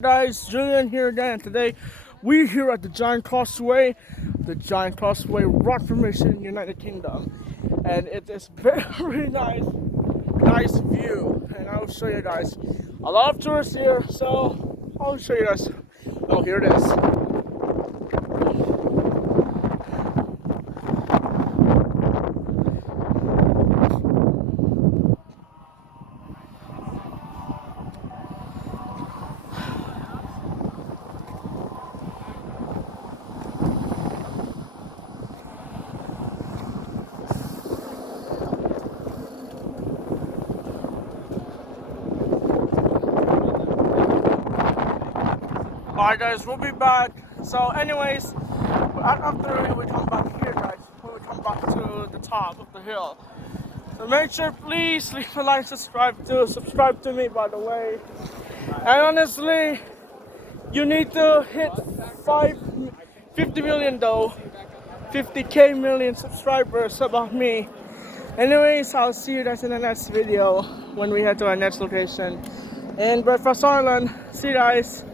Guys, Julian here again. Today we're here at the Giant Causeway, rock formation in United Kingdom, and it is very nice view. And I'll show you guys. A lot of tourists here, so I'll show you guys. Oh, here it is. Alright guys, we'll be back. So anyways, after we come back here guys, when we come back to the top of the hill. So make sure please leave a like, subscribe to me by the way. And honestly, you need to hit 50 million though. 50k million subscribers about me. Anyways, I'll see you guys in the next video when we head to our next location in Breakfast Island. See you guys.